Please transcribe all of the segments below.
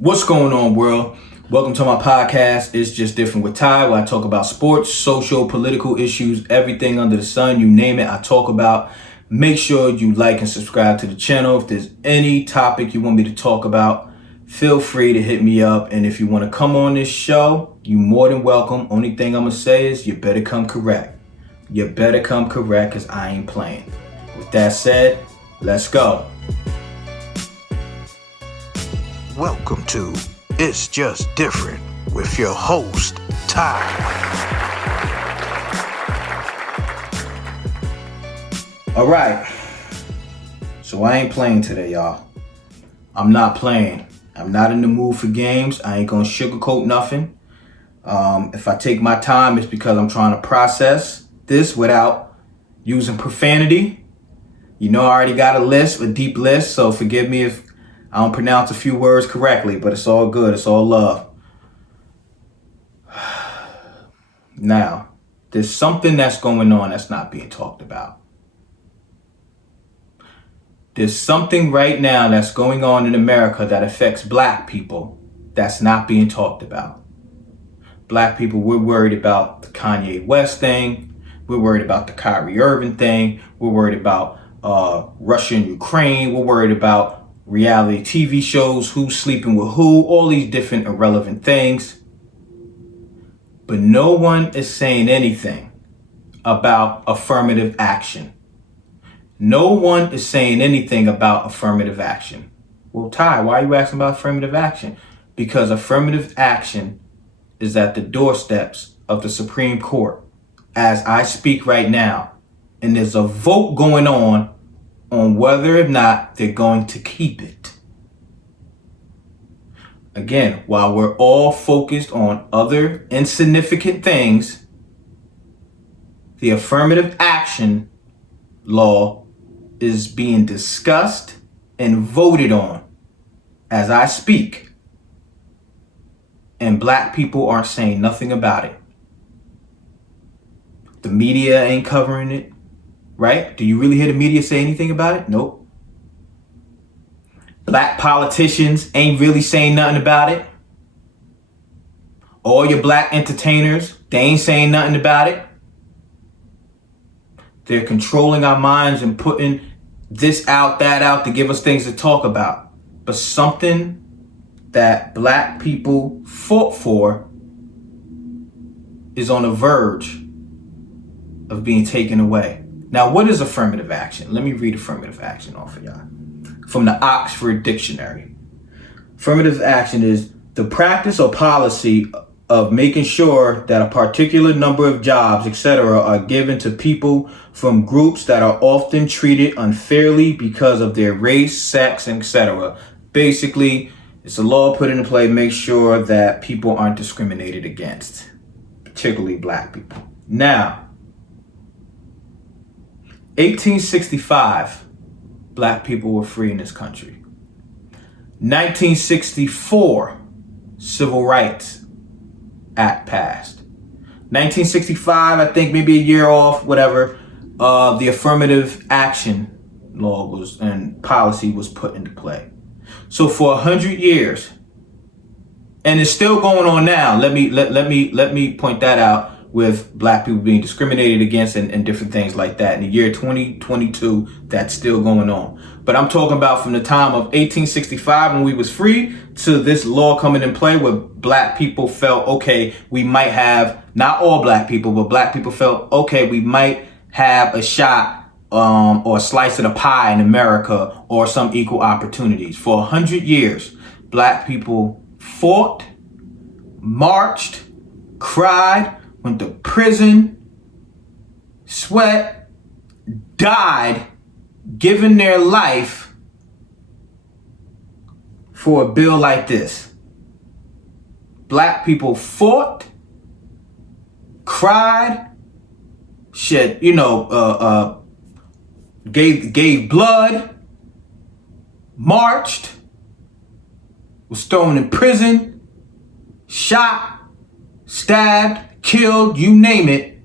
What's going on, world? Welcome to my podcast, It's Just Different with Ty, where I talk about sports, social, political issues, everything under the sun, you name it, I talk about. Make sure you like and subscribe to the channel. If there's any topic you want me to talk about, feel free to hit me up. And if you want to come on this show, you're more than welcome. Only thing I'm going to say is you better come correct. You better come correct because I ain't playing. With that said, let's go. Welcome to It's Just Different with your host, Ty. All right. So I ain't playing today, y'all. I'm not playing. I'm not in the mood for games. I ain't gonna sugarcoat nothing. If I take my time, it's because I'm trying to process this without using profanity. You know, I already got a deep list, so forgive me if I don't pronounce a few words correctly, but it's all good. It's all love. Now, there's something that's going on that's not being talked about. There's something right now that's going on in America that affects black people that's not being talked about. Black people, we're worried about the Kanye West thing. We're worried about the Kyrie Irving thing. We're worried about Russia and Ukraine. We're worried about reality TV shows, who's sleeping with who, all these different irrelevant things. But no one is saying anything about affirmative action. No one is saying anything about affirmative action. Well, Ty, why are you asking about affirmative action? Because affirmative action is at the doorsteps of the Supreme Court as I speak right now. And there's a vote going on whether or not they're going to keep it. Again, while we're all focused on other insignificant things, the affirmative action law is being discussed and voted on as I speak. And black people aren't saying nothing about it. The media ain't covering it. Right? Do you really hear the media say anything about it? Nope. Black politicians ain't really saying nothing about it. All your black entertainers, they ain't saying nothing about it. They're controlling our minds and putting this out, that out to give us things to talk about. But something that black people fought for is on the verge of being taken away. Now, what is affirmative action? Let me read affirmative action off of y'all. From the Oxford Dictionary. Affirmative action is the practice or policy of making sure that a particular number of jobs, etc., are given to people from groups that are often treated unfairly because of their race, sex, etc. Basically, it's a law put into play to make sure that people aren't discriminated against, particularly black people. Now, 1865, black people were free in this country. 1964, Civil Rights Act passed. 1965, I think maybe a year off, whatever, the affirmative action law was and policy was put into play. So for 100 years, and it's still going on now. Let me point that out. With black people being discriminated against and different things like that. In the year 2022, that's still going on. But I'm talking about from the time of 1865 when we was free to this law coming in play where black people felt, okay, we might have, not all black people, but black people felt, okay, we might have a shot or a slice of the pie in America or some equal opportunities. For 100 years, black people fought, marched, cried, went to prison, sweat, died, giving their life for a bill like this. Black people fought, cried, shed, gave blood, marched, was thrown in prison, shot, stabbed, killed, you name it,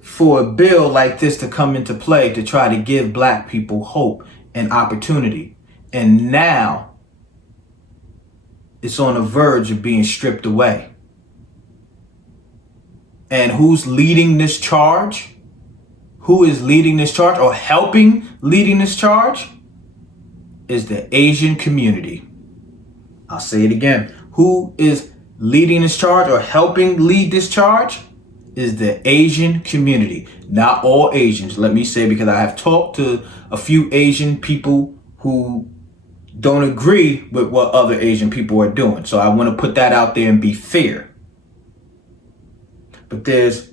for a bill like this to come into play to try to give black people hope and opportunity. And now it's on the verge of being stripped away. And who's leading this charge? Who is leading this charge or helping leading this charge? Is the Asian community. I'll say it again. Who is leading this charge or helping lead this charge? Is the Asian community. Not all Asians, let me say, because I have talked to a few Asian people who don't agree with what other Asian people are doing. So I want to put that out there and be fair. But there's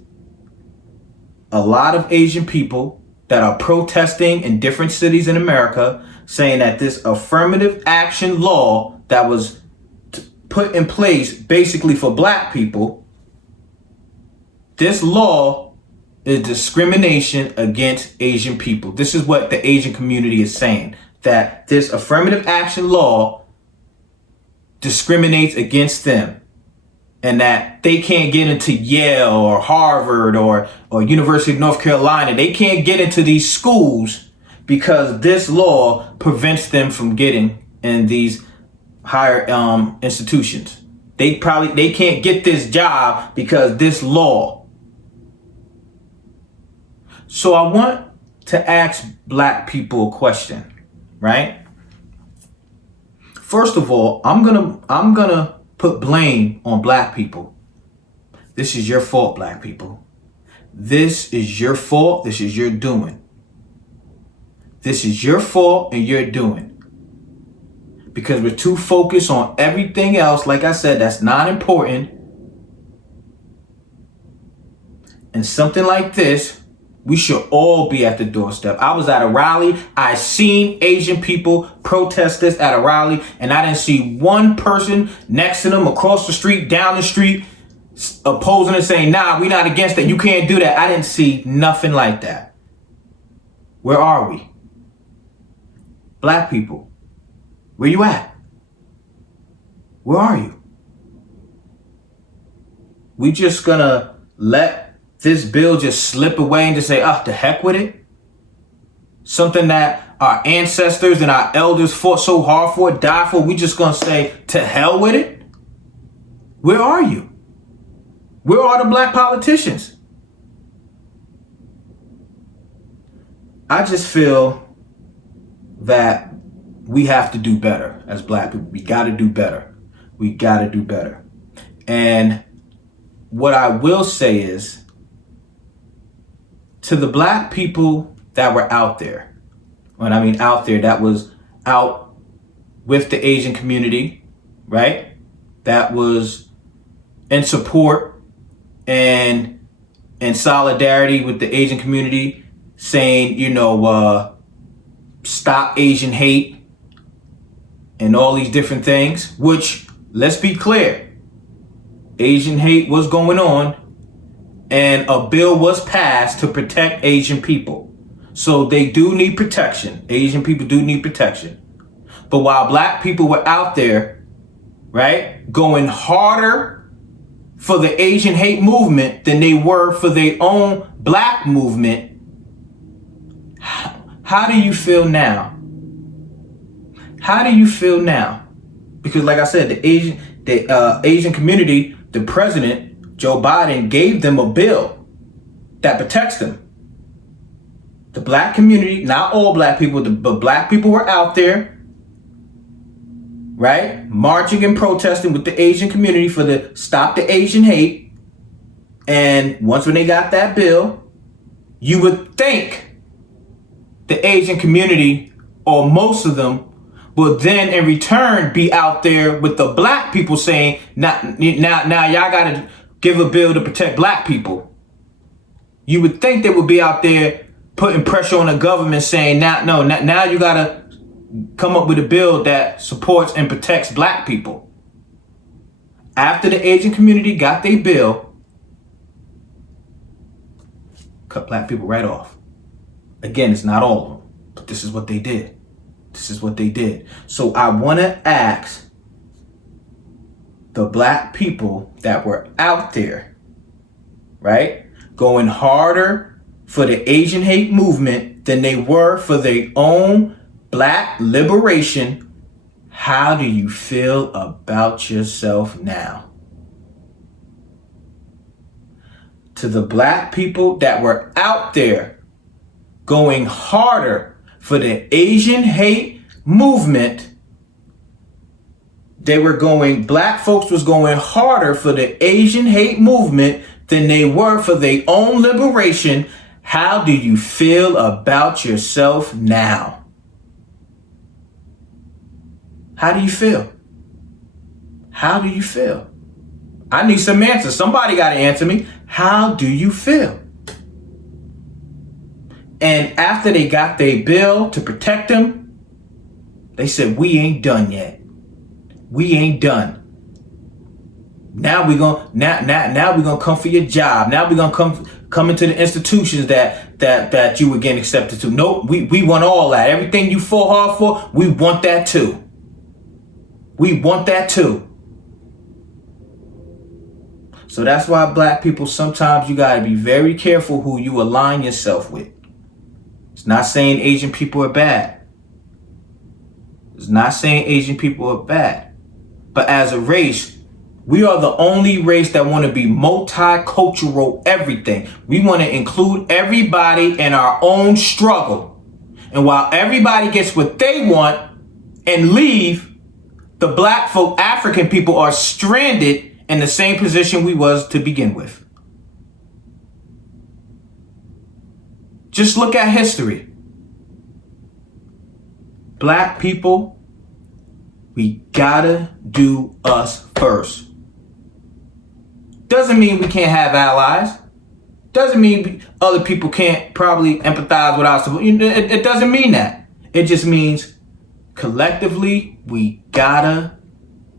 a lot of Asian people that are protesting in different cities in America saying that this affirmative action law that was put in place basically for black people, this law is discrimination against Asian people. This is what the Asian community is saying, that this affirmative action law discriminates against them and that they can't get into Yale or Harvard or University of North Carolina. They can't get into these schools because this law prevents them from getting in these higher institutions. They can't get this job because this law. So I want to ask black people a question, right? First of all, I'm gonna put blame on black people. This is your fault, black people. This is your fault. This is your doing. This is your fault and your doing. Because we're too focused on everything else, like I said, that's not important. And something like this, we should all be at the doorstep. I was at a rally. I seen Asian people protest this at a rally, and I didn't see one person next to them, across the street, down the street, opposing and saying, nah, we not against that. You can't do that. I didn't see nothing like that. Where are we? Black people, where you at? Where are you? We just gonna let this bill just slip away and just say, the heck with it? Something that our ancestors and our elders fought so hard for, died for, we just gonna say, to hell with it? Where are you? Where are the black politicians? I just feel that we have to do better as black people. We gotta do better. We gotta do better. And what I will say is, to the black people that were out there, when I mean out there, that was out with the Asian community, right? That was in support and in solidarity with the Asian community, saying, stop Asian hate and all these different things, which, let's be clear, Asian hate was going on. And a bill was passed to protect Asian people. So they do need protection. Asian people do need protection. But while black people were out there, right, going harder for the Asian hate movement than they were for their own black movement, how do you feel now? How do you feel now? Because like I said, the Asian community, the president, Joe Biden, gave them a bill that protects them. The black community, not all black people, but black people were out there, right? Marching and protesting with the Asian community for the Stop the Asian Hate. And once when they got that bill, you would think the Asian community, or most of them, will then in return be out there with the black people saying, now y'all gotta give a bill to protect black people. You would think they would be out there putting pressure on the government saying, now you gotta come up with a bill that supports and protects black people. After the Asian community got their bill, cut black people right off. Again, it's not all of them, but this is what they did. This is what they did. So I wanna ask the black people that were out there, right, going harder for the Asian hate movement than they were for their own black liberation, how do you feel about yourself now? To the black people that were out there going harder for the Asian hate movement, black folks was going harder for the Asian hate movement than they were for their own liberation. How do you feel about yourself now? How do you feel? How do you feel? I need some answers. Somebody got to answer me. How do you feel? And after they got their bill to protect them, they said, we ain't done yet. We ain't done. Now we're gonna come for your job. Now we're gonna come into the institutions that you were getting accepted to. Nope, we want all that. Everything you fought hard for, we want that too. We want that too. So that's why black people, sometimes you gotta be very careful who you align yourself with. It's not saying Asian people are bad. It's not saying Asian people are bad. But as a race, we are the only race that want to be multicultural everything. We want to include everybody in our own struggle. And while everybody gets what they want and leave, the black folk, African people are stranded in the same position we was to begin with. Just look at history. Black people, we gotta do us first. Doesn't mean we can't have allies. Doesn't mean other people can't probably empathize with us. It doesn't mean that. It just means collectively we gotta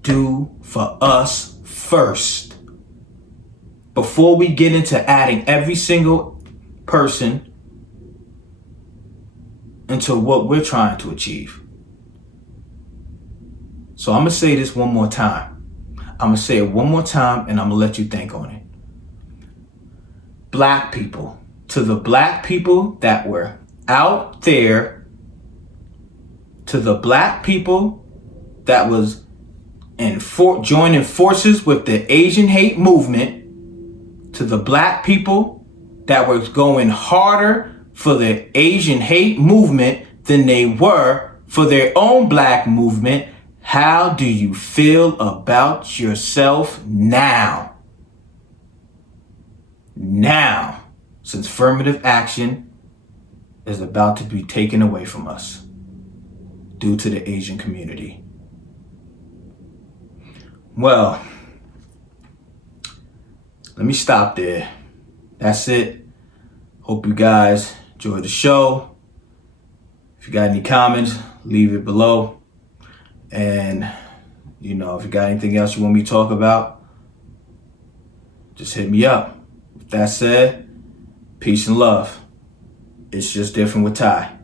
do for us first. Before we get into adding every single person into what we're trying to achieve. So I'm going to say this one more time. I'm going to say it one more time and I'm going to let you think on it. Black people, to the black people that were out there, to the black people that was joining forces with the Asian hate movement, to the black people that were going harder for the Asian hate movement than they were for their own black movement, how do you feel about yourself now? Now, since affirmative action is about to be taken away from us due to the Asian community. Well, let me stop there. That's it. Hope you guys enjoyed the show. If you got any comments, leave it below. And, if you got anything else you want me to talk about, just hit me up. With that said, peace and love. It's just different with Ty.